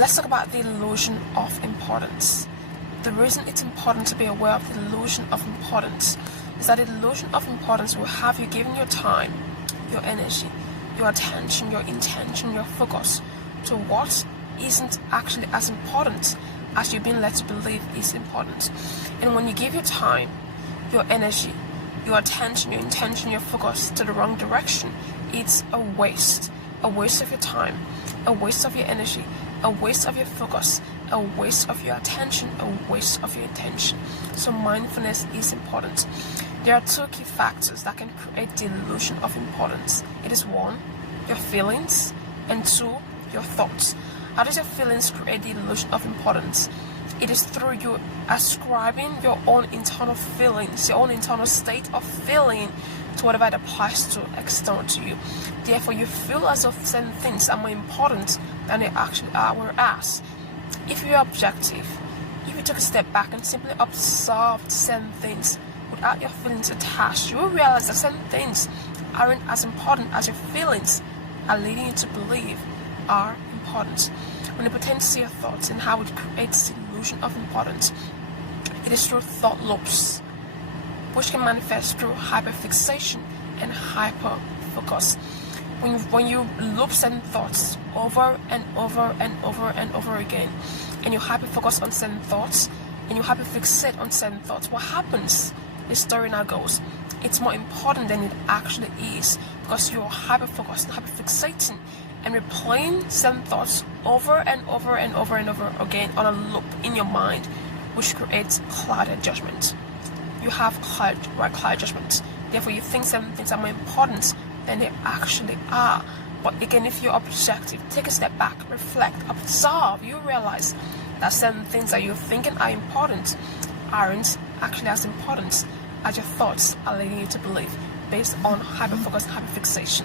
Let's talk about the illusion of importance. The reason it's important to be aware of the illusion of importance is that the illusion of importance will have you giving your time, your energy, your attention, your intention, your focus to what isn't actually as important as you've been led to believe is important. And when you give your time, your energy, your attention, your intention, your focus to the wrong direction, it's a waste of your time, a waste of your energy, a waste of your focus, a waste of your attention, a waste of your attention. So mindfulness is important. There are two key factors that can create the illusion of importance. It is one, your feelings, and two, your thoughts. How does your feelings create the illusion of importance? It is through you ascribing your own internal feelings, your own internal state of feeling to whatever it applies to external to you. Therefore, you feel as if certain things are more important than they actually are. Whereas, if you're objective, if you took a step back and simply observed certain things without your feelings attached, you will realize that certain things aren't as important as your feelings are leading you to believe are important. When you pretend to see your thoughts and how it creates the illusion of importance, it is through thought loops, which can manifest through hyperfixation and hyperfocus. When you loop certain thoughts over and over and over and over again, and you hyperfocus on certain thoughts, and you hyperfixate on certain thoughts, what happens? The story now goes, it's more important than it actually is, because you're hyperfocused and hyperfixating and replaying certain thoughts over and over and over and over again on a loop in your mind, which creates clouded judgment. You have clouded judgment. Therefore, you think certain things are more important than they actually are. But again, if you're objective, take a step back, reflect, observe, you realize that certain things that you're thinking are important aren't actually as important as your thoughts are leading you to believe, based on hyperfocus and hyperfixation.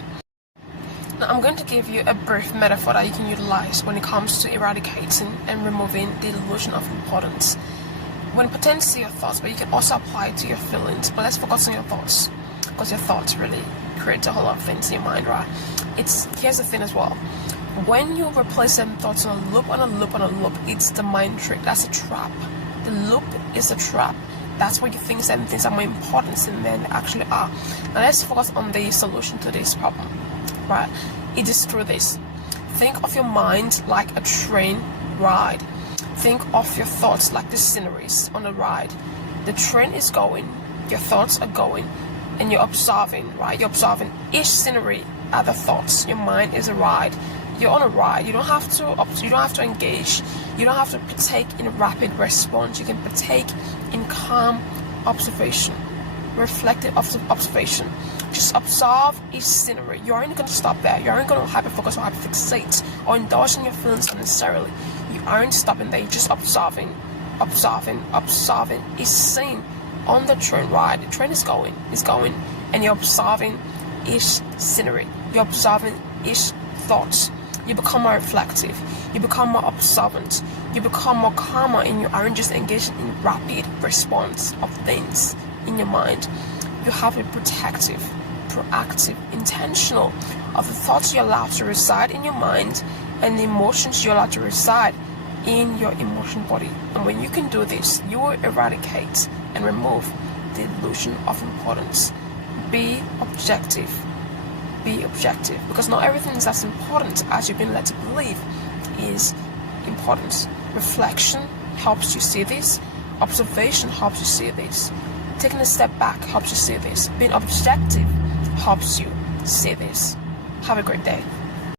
Now, I'm going to give you a brief metaphor that you can utilize when it comes to eradicating and removing the illusion of importance. When pretend to see your thoughts, but you can also apply it to your feelings. But let's focus on your thoughts, because your thoughts really create a whole lot of things in your mind, right? Here's the thing as well. When you replace some thoughts on a loop, on a loop, on a loop, it's the mind trick. That's a trap. The loop is a trap. That's where you think certain things are more important than they actually are. Now let's focus on the solution to this problem, right? It is through this. Think of your mind like a train ride. Think of your thoughts like the sceneries on a ride. The train is going, your thoughts are going, and you're observing, right? You're observing each scenery are the thoughts. Your mind is a ride. You're on a ride. You don't have to engage. You don't have to partake in a rapid response. You can partake in calm observation, reflective observation. Just observe each scenery. You aren't going to stop there. You aren't going to hyperfocus or hyperfixate or indulge in your feelings unnecessarily. You aren't stopping there. You're just observing each scene on the train ride. The train is going, and you're observing each scenery. You're observing each thought. You become more reflective. You become more observant. You become more calmer, and you aren't just engaged in rapid response of things in your mind. You have a protective, proactive, intentional of the thoughts you allow to reside in your mind and the emotions you allow to reside in your emotion body. And when you can do this, you will eradicate and remove the illusion of importance. Be objective. Be objective, because not everything is as important as you've been led to believe is important. Reflection helps you see this. Observation helps you see this. Taking a step back helps you see this. Being objective helps you see this. Have a great day.